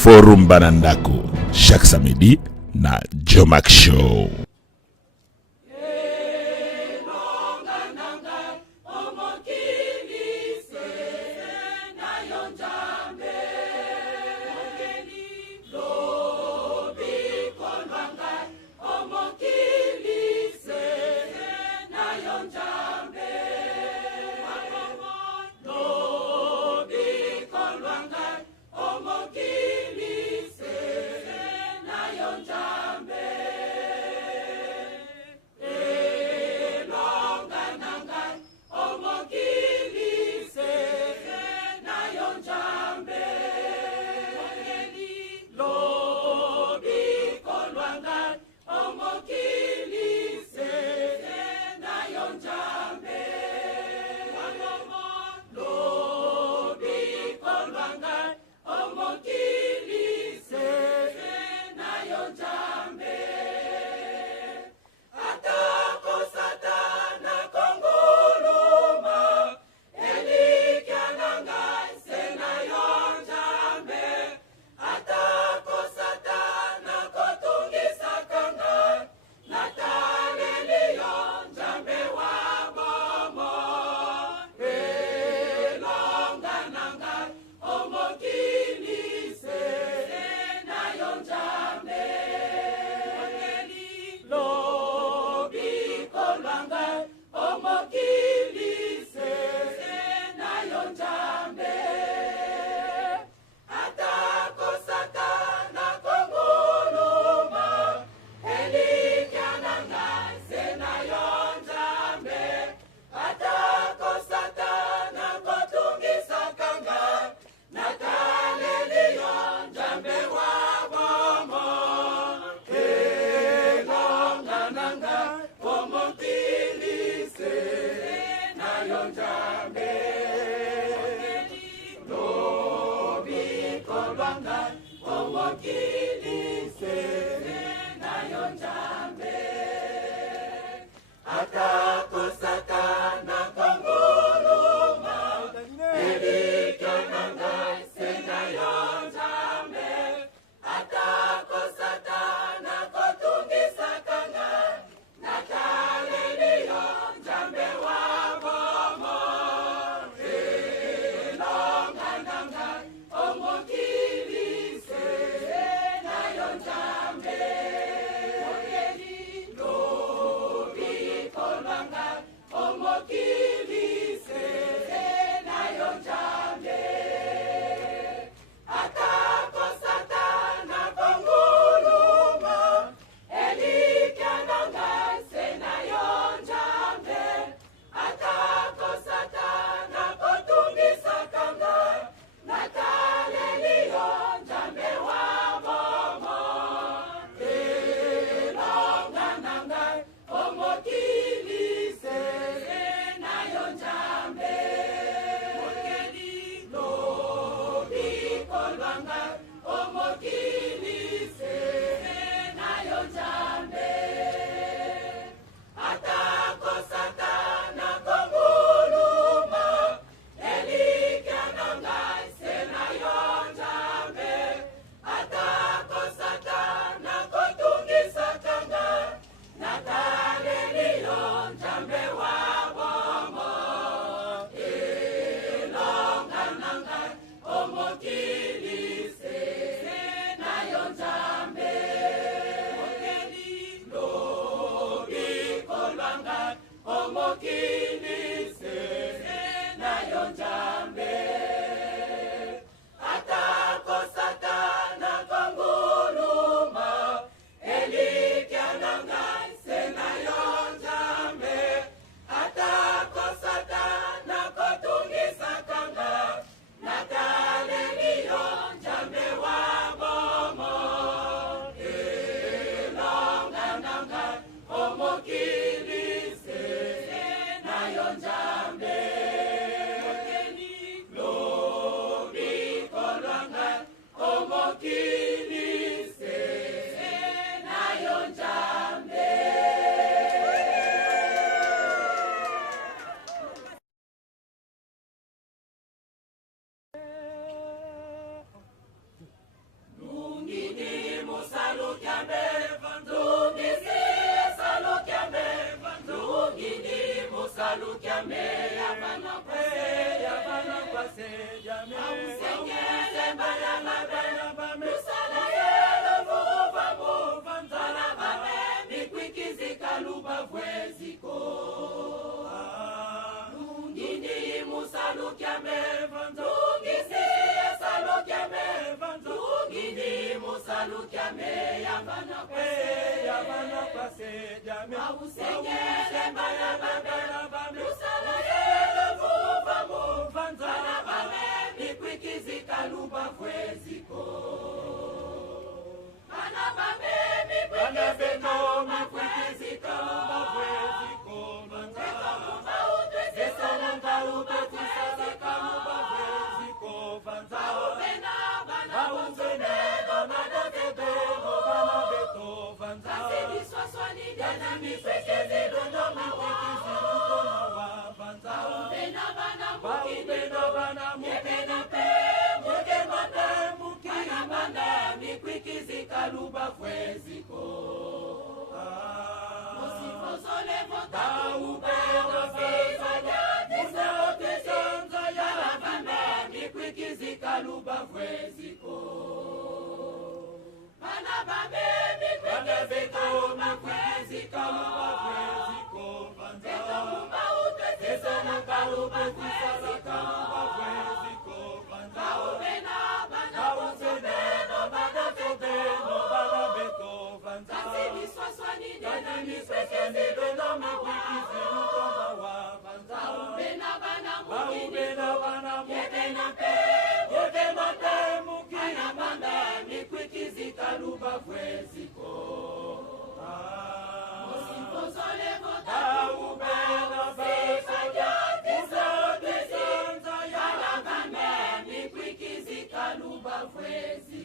Forum Banandaku chaque samedi na Jomac Show. kyame yabana kwase jame ausengele bana babe lusala yelo vuva vanzana babe mikwikizika luba vweziko lungini musalu kyame vanzo lungisi salu kyame vanzo lungini musalu kyame yabana kwase jame ausengele bana babe lusala yelo vuva vanzana babe mikwikizika luba vweziko bana babe mikwikizika luba vweziko Luba kweziko Osifozole vota ubero fizanya Useote sanza ya lavame Mikwikizika luba kweziko Bana babe mikwikizika luba kweziko Beto mumba utwezisa luba kweziko Baubena bana uzubeno bana tobeno Luba kweziko Osifozole vota ubena fifanya Useote sanza ya lavame mikwikizika luba kweziko